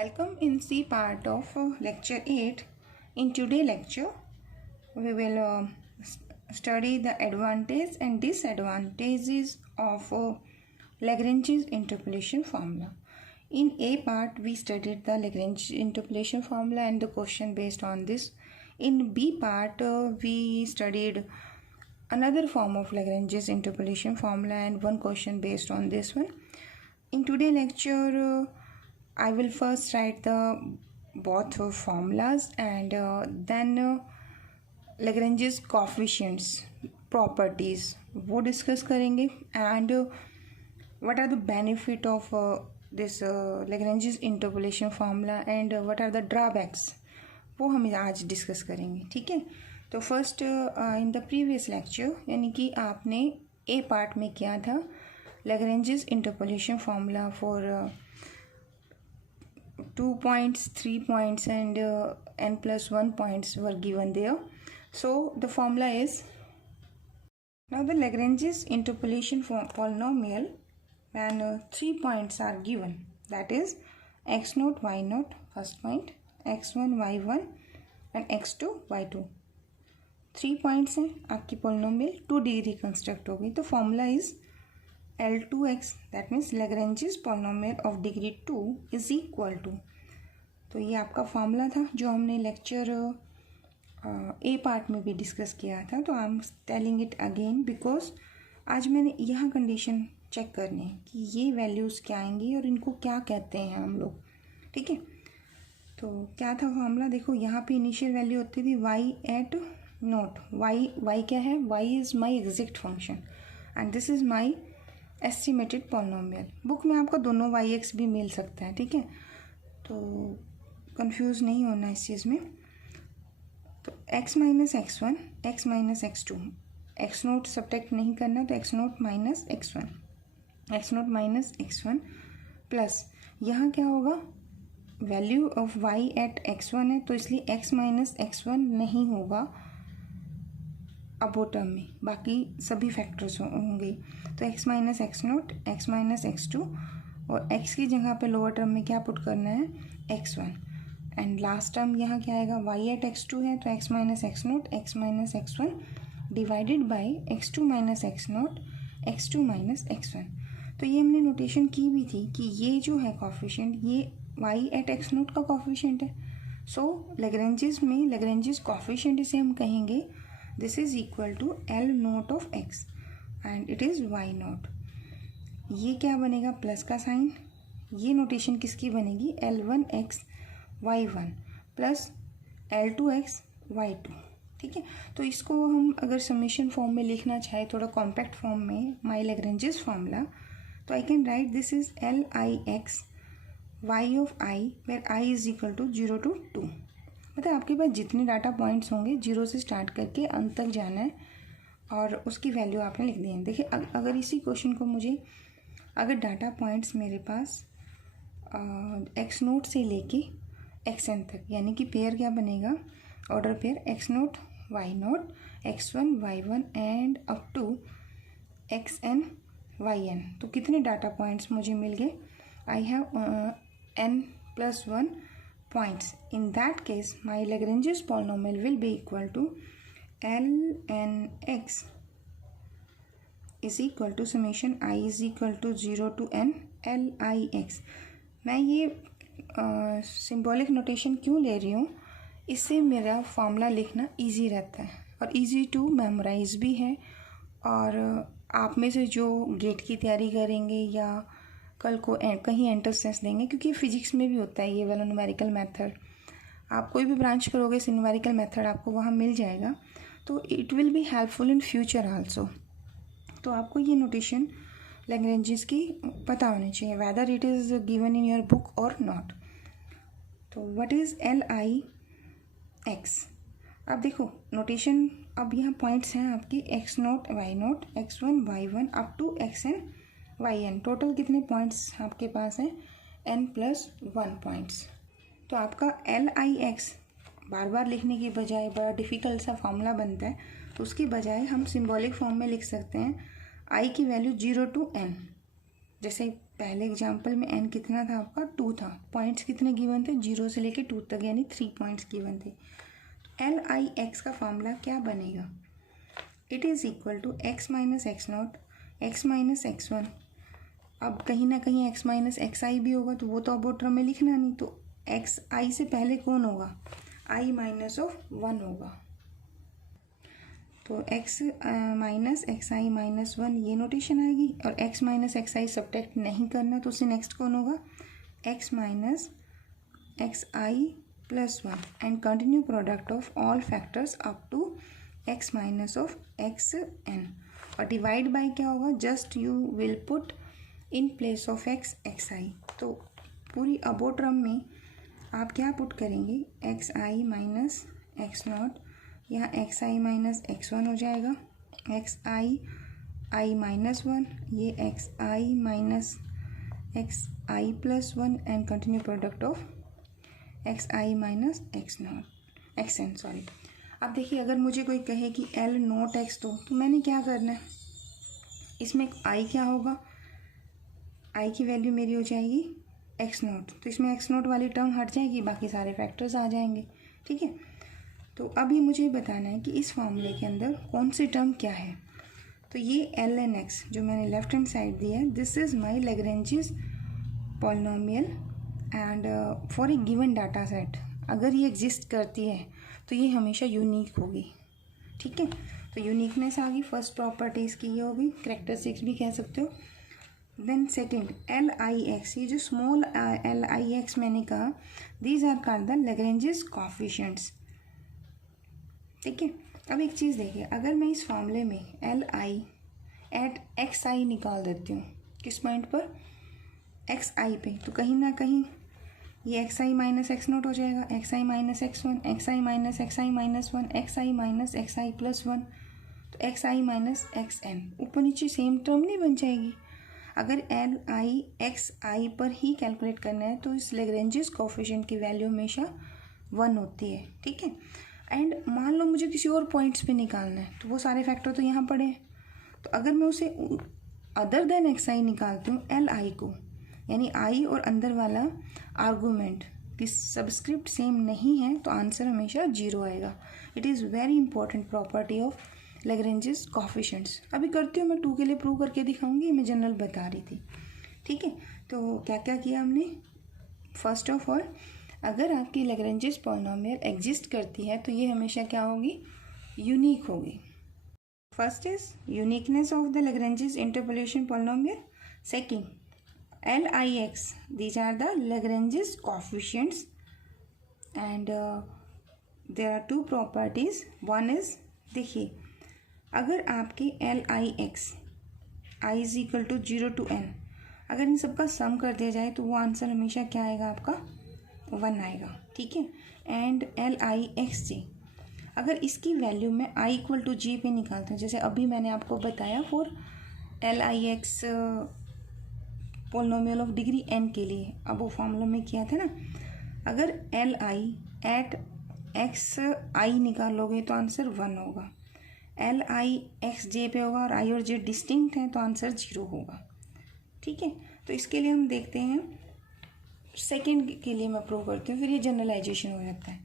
Welcome in C part of lecture 8. In today's lecture, we will study the advantage and disadvantages of Lagrange's interpolation formula. In A part, we studied the Lagrange interpolation formula and the question based on this. In B part, we studied another form of Lagrange's interpolation formula and one question based on this one. In today's lecture, I will first write the both formulas and then Lagrange's coefficients properties वो discuss करेंगे and what are the benefit of this Lagrange's interpolation formula and what are the drawbacks वो हम आज discuss करेंगे. ठीक है. तो first in the previous lecture यानी कि आपने ए पार्ट में किया था Lagrange's interpolation formula for 2 points, 3 points and n plus 1 points were given there. So the formula is, now the Lagrange's interpolation polynomial when 3 points are given, that is x0, y0 first point, x1, y1 and x2, y2. 3 points हैं आपकी polynomial 2 degree construct हो गई. तो formula is L2x, that means Lagrange's polynomial of degree 2 is equal to. तो ये आपका formula था जो हमने लेक्चर ए पार्ट में भी डिस्कस किया था. तो I am telling it again because आज मैंने यहाँ कंडीशन चेक करनी है कि ये वैल्यूज़ क्या आएंगी और इनको क्या कहते हैं हम लोग. ठीक है. तो क्या था फॉर्मूला, देखो यहाँ पे इनिशियल वैल्यू होती थी y एट नोट. y क्या है, y is my exact function and this is my estimated polynomial. Book में आपको दोनों yx भी मिल सकता है. ठीक है. तो कंफ्यूज नहीं होना इस चीज़ में. तो x minus x1, x minus x2, x note subtract नहीं करना तो x note minus x1, x note minus x1 plus यहाँ क्या होगा, value of y eight x1 है तो इसलिए x माइनस x1 नहीं होगा अबो टर्म में, बाकी सभी फैक्टर्स होंगे. तो x minus x note, x minus x2 और x की जगह पे लोअर टर्म में क्या पुट करना है, x1 एंड लास्ट टर्म यहाँ क्या आएगा, y एट x2 है तो x minus x note, x minus x1 divided by x2 minus x note, x2 minus x1. तो ये हमने नोटेशन की भी थी कि ये जो है कॉफिशिएंट ये y एट x नोट का कॉफिशिएंट है. सो Lagrange's में Lagrange's कॉफिशिएंट इसे हम कहेंगे this is equal to L note of x and it is y note. ये क्या बनेगा, प्लस का साइन. ये नोटेशन किसकी बनेगी, L1x y1 plus L2x y2. ठीक है. तो इसको हम अगर समेशन फॉर्म में लिखना चाहे, थोड़ा कॉम्पैक्ट फॉर्म में, माई Lagrange's फॉर्मूला, तो I can write this is Lix y of i where i is equal to 0 to 2. मतलब आपके पास जितने डाटा पॉइंट्स होंगे 0 से स्टार्ट करके अंत तक जाना है और उसकी वैल्यू आपने लिख दी है. देखिए अगर इसी क्वेश्चन को मुझे, अगर डाटा पॉइंट्स मेरे पास एक्स नोट से लेके एक्स एन तक, यानी कि पेयर क्या बनेगा, order pair X not Y not, x1 y1 and up to xn yn. तो कितने डाटा पॉइंट्स मुझे मिल गए, I have n plus 1 points. In that case, my Lagrange's polynomial will be equal to Lnx is equal to summation I is equal to 0 to n Lix. मैं ये symbolic notation क्यों ले रही हूँ, इससे मेरा फॉर्मूला लिखना इजी रहता है और इजी टू मेमोराइज भी है. और आप में से जो गेट की तैयारी करेंगे या कल को कहीं एंट्रेंस टेस्ट देंगे, क्योंकि फिजिक्स में भी होता है ये वाला न्यूमेरिकल मेथड, आप कोई भी ब्रांच करोगे न्यूमेरिकल मेथड आपको वहाँ मिल जाएगा. तो it will be helpful in future also. तो आपको ये नोटेशन Lagrange's की पता होनी चाहिए, whether it is given in your book और नॉट. तो व्हाट इज़ Lix. अब देखो नोटेशन, अब यहाँ पॉइंट्स हैं आपकी x not y not, x1 y1 up to xn yn. Total कितने पॉइंट्स आपके पास हैं, n प्लस 1 पॉइंट्स. तो आपका Lix बार बार लिखने की बजाय बड़ा डिफ़िकल्ट सा फॉर्मूला बनता है, तो उसकी बजाय हम सिंबॉलिक फॉर्म में लिख सकते हैं i की वैल्यू 0 to n जैसे पहले एग्जाम्पल में n कितना था आपका 2 था, पॉइंट्स कितने गिवन थे 0 से लेके 2 तक, यानी 3 पॉइंट्स गिवन थे। LIX का फॉर्मूला क्या बनेगा, it is equal to x minus x naught x minus x1। अब कहीं ना कहीं x माइनस एक्स आई भी होगा, तो वो तो अबोट टर्म में लिखना नहीं, तो एक्स आई से पहले कौन होगा, i माइनस ऑफ 1 होगा। तो x minus x i minus 1 ये नोटेशन आएगी, और x minus x i subtract नहीं करना, तो उससे नेक्स्ट कौन होगा, x minus x i plus 1 and continue product of all factors up to x minus of x n. और डिवाइड बाय क्या होगा, just you will put in place of x x i. तो पूरी above term में आप क्या put करेंगे, x i minus x naught, यहाँ x i minus x one हो जाएगा, एक्स आई माइनस 1, ये x i minus x i plus 1 and continue product of x i minus x naught x n, sorry. अब देखिए, अगर मुझे कोई कहे कि एल नॉट एक्स तो मैंने क्या करना है, इसमें आई क्या होगा, आई की वैल्यू मेरी हो जाएगी एक्स नॉट, तो इसमें एक्स नॉट वाली टर्म हट जाएगी, बाकी सारे फैक्टर्स आ जाएंगे, ठीक है। तो अभी मुझे बताना है कि इस फॉर्मूले के अंदर कौन सी टर्म क्या है। तो ये एल एन एक्स जो मैंने लेफ्ट हैंड साइड दिया है, this is my Lagrange's polynomial and for a given data set, अगर ये एग्जिस्ट करती है तो ये हमेशा यूनिक होगी, ठीक है। तो यूनिकनेस आ गई, फर्स्ट प्रॉपर्टी इसकी ये होगी, कैरेक्टरिस्टिक्स भी कह सकते हो। देन सेकेंड LIX, ये जो स्मॉल LIX मैंने कहा, these are called the Lagrange's coefficients, ठीक है। अब एक चीज़ देखिए, अगर मैं इस फॉर्मूले में LI एट XI निकाल देती हूँ, किस पॉइंट पर, XI पे, तो कहीं ना कहीं ये XI माइनस एक्स नोट हो जाएगा, XI minus x1, XI minus XI minus 1, XI minus XI plus 1, तो XI माइनस XN, ऊपर नीचे सेम टर्म नहीं बन जाएगी। अगर LIXI पर ही कैलकुलेट करना है तो इस लैग्रेंजेस कोएफिशिएंट की वैल्यू हमेशा 1 होती है, ठीक है। एंड मान लो मुझे किसी और पॉइंट्स पे निकालना है, तो वो सारे फैक्टर तो यहाँ पड़े हैं, तो अगर मैं उसे अदर देन XI निकालती हूँ LI को, यानी I और अंदर वाला आर्गूमेंट की सबस्क्रिप्ट सेम नहीं है, तो आंसर हमेशा 0 आएगा। It is very important property of Lagrange's coefficients. अभी करती हूँ, मैं 2 के लिए प्रूव करके दिखाऊंगी, मैं जनरल बता रही थी, ठीक है। तो क्या क्या किया हमने, फर्स्ट ऑफ ऑल, अगर आपकी लैग्रेंजेस पॉलिनोमियल एग्जिस्ट करती है तो ये हमेशा क्या होगी, यूनिक होगी। First is uniqueness of the Lagrange's interpolation polynomial. Second LIX, these are the Lagrange's coefficients, and there are 2 properties. One is, देखिए, अगर आपके LIX I is equal to 0 to n, अगर इन सबका सम कर दिया जाए तो वो आंसर हमेशा क्या आएगा, आपका 1 आएगा, ठीक है। एंड LIXJ, अगर इसकी वैल्यू में I इक्वल टू J पे निकालते हैं, जैसे अभी मैंने आपको बताया for LIX polynomial of degree n के लिए, अब वो फॉर्मूला में किया था ना, अगर LI एट XI निकालोगे तो आंसर 1 होगा, LIXJ पे होगा और I और J डिस्टिंक्ट हैं तो आंसर 0 होगा, ठीक है। तो इसके लिए हम देखते हैं, सेकंड के लिए मैं प्रूव करती हूँ, फिर ये जनरलाइजेशन हो जाता है।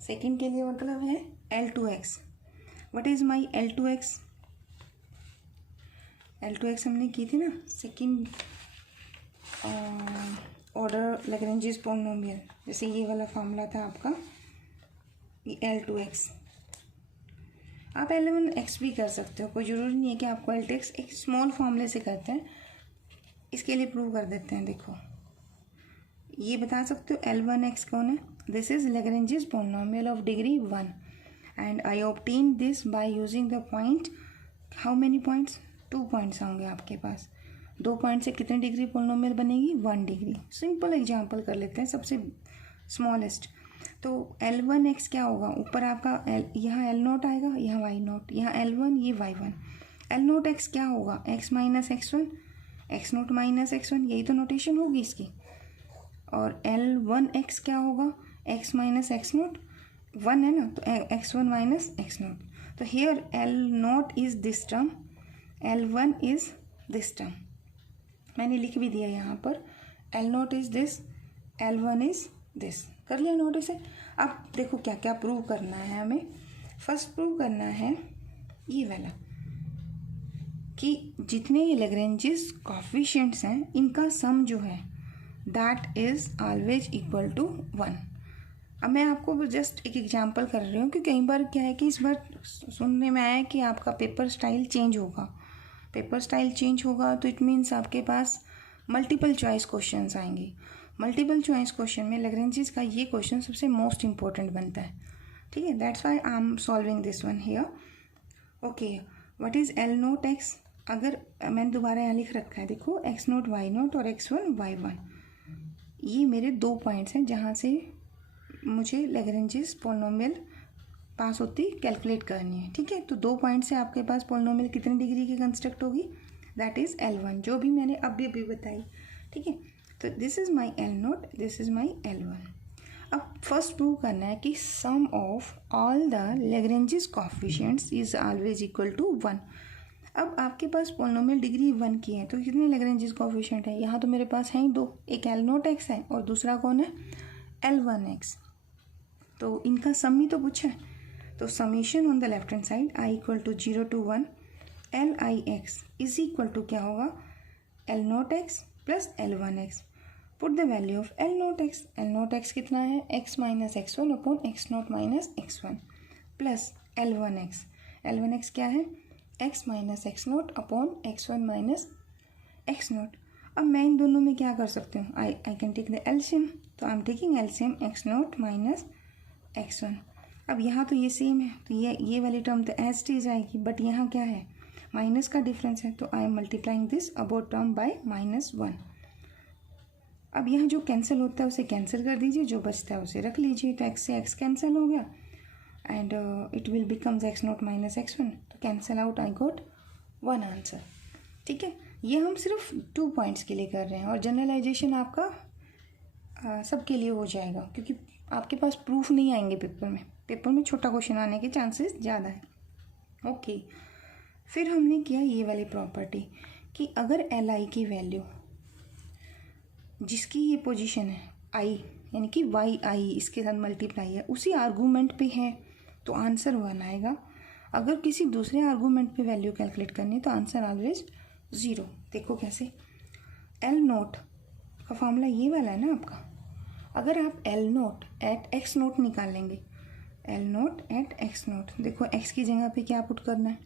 सेकंड के लिए मतलब है L2X। What is my L2X? L2X हमने की थी ना, सेकंड ऑर्डर लैग्रेंजेस पॉलिनोमियल, जैसे ये वाला फॉर्मूला था आपका, ये L2X। आप L1X भी कर सकते हो, कोई ज़रूरी नहीं है कि आपको L2X, एक स्मॉल फॉर्मूले से करते हैं। इसके लिए प्रूव कर देते हैं, देखो ये बता सकते हो L1X कौन है, this is Lagrange's polynomial of degree 1 and I obtain this by using the point, how many points, 2 points होंगे आपके पास, 2 पॉइंट से कितने डिग्री पॉलिनोमियल बनेगी, 1 डिग्री। सिंपल एग्जांपल कर लेते हैं, सबसे स्मॉलेस्ट। तो L1X क्या होगा, ऊपर आपका यहाँ L0 आएगा, यहाँ Y0, यहाँ L1, ये Y1। L0X क्या होगा, X minus X1, X0 minus X1, यही तो नोटेशन होगी इसकी। और L1X क्या होगा, X माइनस X0, 1 है ना, तो X1 माइनस X0। तो here L0 is this term, L1 is this term, मैंने लिख भी दिया यहाँ पर, L naught is this, L one is this. कर लिया नोटिस है। अब देखो क्या क्या प्रूव करना है हमें। फर्स्ट प्रूव करना है ये वाला कि जितने ये लैग्रेंजेस कोएफिशिएंट्स हैं इनका सम जो है that is always equal to 1। अब मैं आपको जस्ट एक एग्जांपल कर रही हूँ कि कई बार क्या है कि इस बार सुनने में आया कि आपका पेपर स्टाइल चेंज होगा। पेपर स्टाइल चेंज होगा तो इट मीन्स आपके पास मल्टीपल चॉइस क्वेश्चंस आएंगे। मल्टीपल चॉइस क्वेश्चन में लैग्रेंजेस का ये क्वेश्चन सबसे मोस्ट इंपॉर्टेंट बनता है। ठीक है, that's why I am solving this one here. Okay, what is L naught x. अगर मैंने दोबारा यहाँ लिख रखा है, देखो एक्स नोट वाई नोट और एक्स वन वाई वन, ये मेरे 2 पॉइंट्स हैं जहाँ से मुझे लैग्रेंजेस पॉलिनोमियल पास होती कैलकुलेट करनी है। ठीक है, तो 2 पॉइंट से आपके पास पॉलिनोमियल कितने डिग्री की कंस्ट्रक्ट होगी, दैट इज़ L1, जो भी मैंने अभी बताई। ठीक है, तो this is my L naught, this is my L1। अब फर्स्ट प्रूव करना है कि sum of all the Lagrange's coefficients is always equal to 1। अब आपके पास पॉलिनोमियल डिग्री 1 की है तो कितने लैग्रेंजेस कोएफिशिएंट है, यहाँ तो मेरे पास हैं ही 2, एक L नोट एक्स है और दूसरा कौन है L1 एक्स। तो इनका सम ही तो पूछा है, तो summation on the left hand side i equal to 0 to 1 L i x is equal to क्या होगा, L naught x plus L1 x. Put the value of L naught x. L naught x कितना है, x minus x one upon x naught minus x one plus L1 x. L1 x क्या है, x minus x naught upon x one minus x naught. अब मैं इन दोनों में क्या कर सकती हूँ, I can take the LCM, तो I am taking LCM x naught minus x one. अब यहाँ तो ये सेम है तो ये वाली टर्म तो एज टी जाएगी, बट यहाँ क्या है माइनस का डिफरेंस है, तो I M multiplying this about term by -1। अब यहाँ जो कैंसिल होता है उसे कैंसिल कर दीजिए, जो बचता है उसे रख लीजिए, तो एक्स से एक्स कैंसिल हो गया and it will becomes x naught minus x one, तो cancel out, I got 1 answer. ठीक है, ये हम सिर्फ 2 पॉइंट्स के लिए कर रहे हैं और जनरलाइजेशन आपका सबके लिए हो जाएगा, क्योंकि आपके पास प्रूफ नहीं आएंगे पेपर में छोटा क्वेश्चन आने के चांसेस ज़्यादा है। ओके, फिर हमने किया ये वाली प्रॉपर्टी कि अगर एल आई की वैल्यू जिसकी ये पोजीशन है आई यानी कि वाई आई इसके साथ मल्टीप्लाई है उसी आर्गूमेंट पे है तो आंसर 1 आएगा। अगर किसी दूसरे आर्गूमेंट पे वैल्यू कैलकुलेट करनी है तो आंसर ऑलवेज 0। देखो कैसे, एल नोट का फॉर्मूला ये वाला है ना आपका। अगर आप L naught at x naught निकालेंगे, L naught at x naught, देखो एक्स की जगह पे क्या पुट करना है,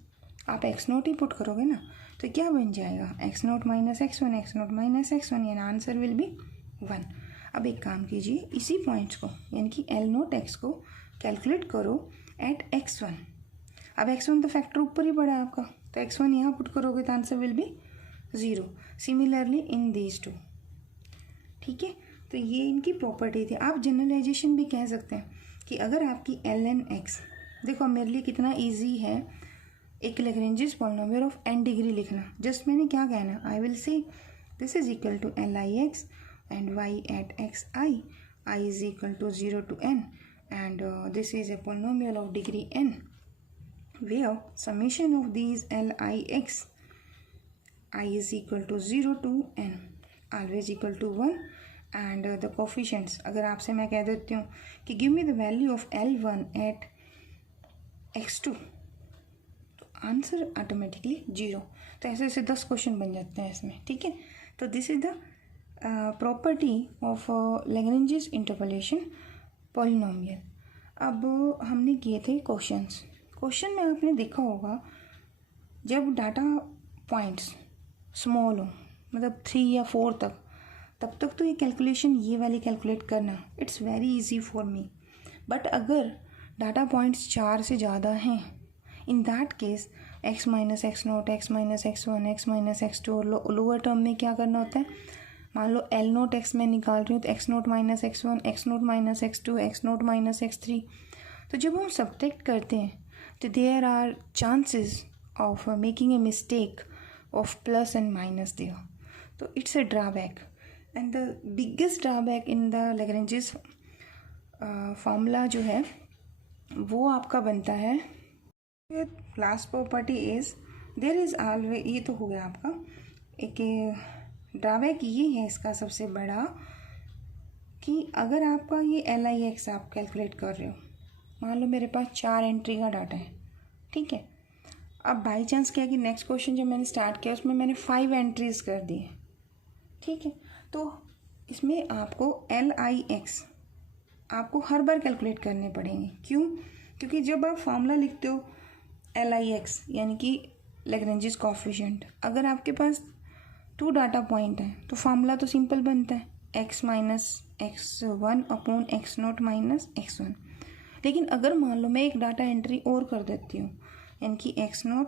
आप एक्स नोट ही पुट करोगे ना, तो क्या बन जाएगा x naught minus x one, x naught minus x one, यानी आंसर विल बी 1। अब एक काम कीजिए, इसी पॉइंट्स को यानी कि एल नोट एक्स को कैलकुलेट करो एट एक्स वन। अब एक्स वन तो फैक्टर ऊपर ही पड़ा है आपका, तो एक्स वन यहाँ पुट करोगे तो answer will be 0। Similarly in these two. ठीक है, तो ये इनकी प्रॉपर्टी थी। आप जनरलाइजेशन भी कह सकते हैं कि अगर आपकी एल एन एक्स, देखो मेरे लिए कितना ईजी है एक Lagrange's polynomial of n degree लिखना। जस्ट मैंने क्या कहना, I will say this is equal to L i x and y at x i is equal to 0 to n and this is a polynomial of degree n where summation of these LIX I is equal to 0 to n always equal to 1 and the coefficients, अगर आपसे मैं कह देती हूँ कि give me the value of L1 at x2 तो answer automatically 0। तो ऐसे ऐसे 10 क्वेश्चन बन जाते हैं इसमें। ठीक है, तो this is the property of Lagrange's interpolation polynomial. अब हमने किए थे क्वेश्चन में आपने देखा होगा जब डाटा पॉइंट्स स्मॉल हो, मतलब 3 या 4 तक, तब तक तो ये कैलकुलेशन ये वाली कैलकुलेट करना it's very easy for me. But अगर डाटा पॉइंट्स 4 से ज़्यादा हैं, in that case x minus x naught, x minus x one, x minus x two और लोअर टर्म में क्या करना होता है, मान लो एल नोट एक्स में निकाल रही हूँ तो x naught minus x one, x naught minus x two, x naught minus x three. तो जब हम सब्ट्रैक्ट करते हैं तो there are chances of making a mistake of plus and minus there, तो it's a drawback and the biggest drawback in the Lagrange's formula जो है वो आपका बनता है। Last property is there is always, ये तो हो गया आपका एक ड्रॉबैक ये है इसका सबसे बड़ा कि अगर आपका ये LIX आप कैलकुलेट कर रहे हो, मान लो मेरे पास 4 एंट्री का डाटा है, ठीक है। अब बाई चांस क्या कि नेक्स्ट क्वेश्चन जब मैंने स्टार्ट किया उसमें मैंने 5 एंट्रीज कर दी है, ठीक है। तो इसमें आपको LIX आपको हर बार कैलकुलेट करने पड़ेंगे। क्यों? क्योंकि जब आप फॉर्मूला लिखते हो LIX यानी कि लैग्रेंजेस कोएफिशिएंट, अगर आपके पास 2 डाटा पॉइंट हैं तो फॉर्मूला तो सिंपल बनता है x minus x1 upon x0 minus x1। लेकिन अगर मान लो मैं एक डाटा एंट्री और कर देती हूँ यानी कि x0,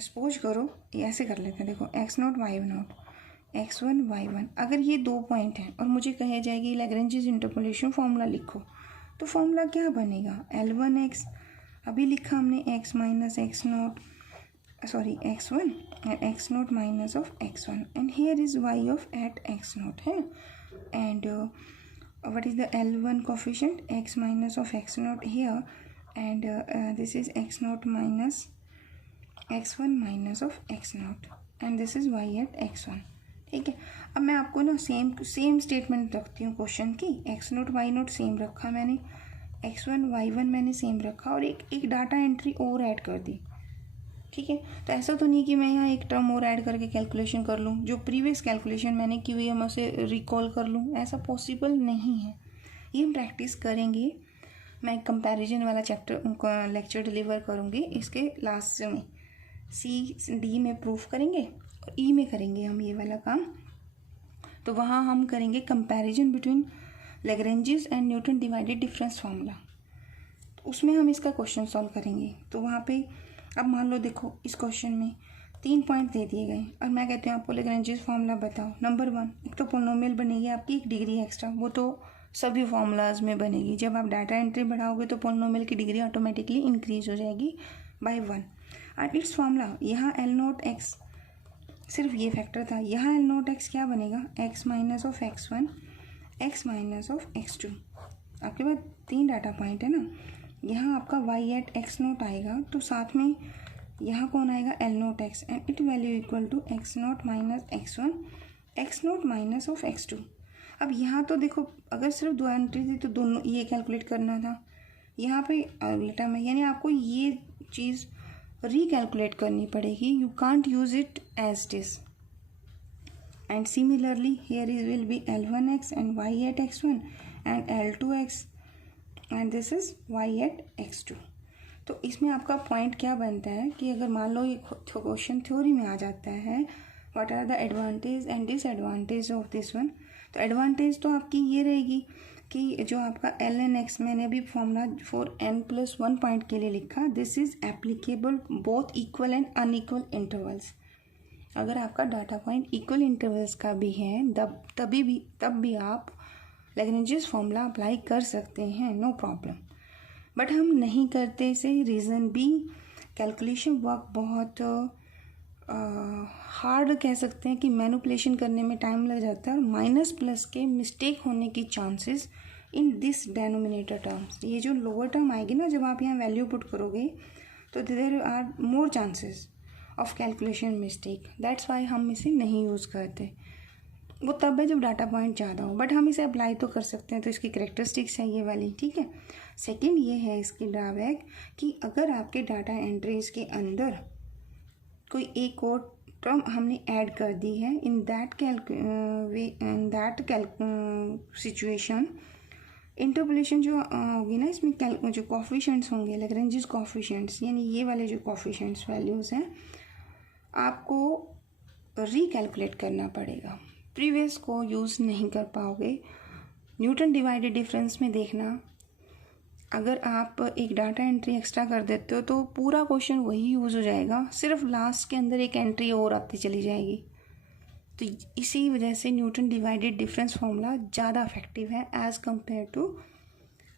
सपोज करो ऐसे कर लेते हैं, देखो x0 y0 x1 y1, अगर ये 2 पॉइंट हैं और मुझे कहे जाएगी लैग्रेंजेस इंटरपोलेशन फॉर्मूला लिखो, तो फॉर्मूला क्या बनेगा? L1x अभी लिखा हमने x minus x0 sorry x1 and x0 minus of x1 and here is y of at x0 है ना। and what is the L1 coefficient? x minus of x0 here and this is x0 minus x1 minus of x0 and this is y at x1, ठीक है। अब मैं आपको ना same statement रखती हूँ क्वेश्चन की, x0 y0 सेम रखा मैंने, x1 y1 मैंने सेम रखा और एक डाटा एंट्री और ऐड कर दी, ठीक है। तो ऐसा तो नहीं कि मैं यहाँ एक टर्म और ऐड करके कैलकुलेशन कर लूँ, जो प्रीवियस कैलकुलेशन मैंने की हुई है मैं उसे रिकॉल कर लूँ, ऐसा पॉसिबल नहीं है। ये हम प्रैक्टिस करेंगे, मैं कंपैरिजन वाला चैप्टर लेक्चर डिलीवर करूँगी इसके लास्ट में, CD में प्रूफ करेंगे और E में करेंगे हम ये वाला काम। तो वहाँ हम करेंगे comparison between Lagrange's and Newton divided difference formula, तो उसमें हम इसका क्वेश्चन सॉल्व करेंगे। तो वहाँ पे अब मान लो देखो इस क्वेश्चन में 3 पॉइंट दे दिए गए और मैं कहती हूँ आपको लैग्रेंजेस फार्मूला बताओ। नंबर 1, एक तो पोलिनोमियल बनेगी आपकी 1 डिग्री एक्स्ट्रा, वो तो सभी फार्मूलाज में बनेगी। जब आप डाटा एंट्री बढ़ाओगे तो पोलिनोमियल की डिग्री ऑटोमेटिकली इंक्रीज हो जाएगी बाय 1। और इट्स फार्मूला यहाँ L0x सिर्फ ये फैक्टर था, यहाँ L0x क्या बनेगा? x minus of x1 x minus of x2। आपके पास 3 डाटा पॉइंट है ना, यहाँ आपका y एट x0 आएगा तो साथ में यहाँ कौन आएगा? L0x and it value equal to x0 minus x1 x0 minus of x2। अब यहाँ तो देखो अगर सिर्फ 2 एंट्री थी तो दोनों ये कैलकुलेट करना था, यहाँ पे अगला में यानी आपको ये चीज़ recalculate करनी पड़ेगी, you can't use it as it is। and similarly here is will be L1x and y at x1 and L2x and this is y at x2। तो इसमें आपका पॉइंट क्या बनता है कि अगर मान लो ये क्वेश्चन थ्योरी में आ जाता है, what are the advantage and disadvantage of this one, तो एडवांटेज तो आपकी ये रहेगी कि जो आपका LNX मैंने अभी फॉर्मूला फॉर n+1 पॉइंट के लिए लिखा, this is applicable both equal and unequal intervals. अगर आपका डाटा पॉइंट इक्वल इंटरवल्स का भी है तब भी आप लैग्रेंजेस फॉर्मूला अप्लाई कर सकते हैं, नो प्रॉब्लम। बट हम नहीं करते इसे, रीज़न भी कैलकुलेशन वर्क बहुत हार्ड कह सकते हैं कि मैनिपुलेशन करने में टाइम लग जाता है और माइनस प्लस के मिस्टेक होने की chances in this denominator terms, ये जो लोअर टर्म आएगी ना जब आप यहाँ वैल्यू पुट करोगे तो there are more chances of calculation mistake, that's why हम इसे नहीं यूज़ करते। वो तब है जब डाटा पॉइंट ज़्यादा हो, बट हम इसे अप्लाई तो कर सकते हैं। तो इसकी करेक्टरिस्टिक्स है ये वाली, ठीक है। सेकेंड ये है इसकी ड्रॉबैक कि अगर आपके डाटा एंट्रीज के अंदर कोई एक और टर्म हमने ऐड कर दी है इन दैट सिचुएशन, इंटरपोलेशन जो होगी ना इसमें जो कोएफिशिएंट्स होंगे लैग्रेंजेस कोएफिशिएंट्स, यानी ये वाले जो कोएफिशिएंट्स वैल्यूज़ हैं आपको रिकैलकुलेट करना पड़ेगा, प्रीवियस को यूज़ नहीं कर पाओगे। न्यूटन डिवाइडेड डिफरेंस में देखना, अगर आप एक डाटा एंट्री एक्स्ट्रा कर देते हो तो पूरा क्वेश्चन वही यूज़ हो जाएगा, सिर्फ लास्ट के अंदर एक एंट्री और आती चली जाएगी। तो इसी वजह से न्यूटन डिवाइडेड डिफरेंस फार्मूला ज़्यादा इफेक्टिव है as compare to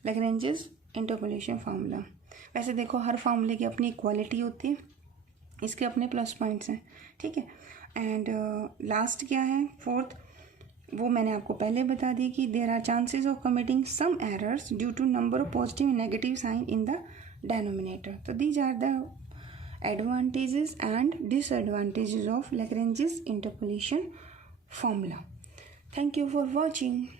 Lagrange's interpolation formula. वैसे देखो हर फार्मूले की अपनी क्वालिटी होती है, इसके अपने प्लस पॉइंट्स हैं, ठीक है। एंड लास्ट क्या है, फोर्थ, वो मैंने आपको पहले बता दी कि there are chances of committing some errors due to number of positive and negative sign in the denominator. तो these are the advantages and disadvantages of Lagrange's interpolation formula. Thank you for watching.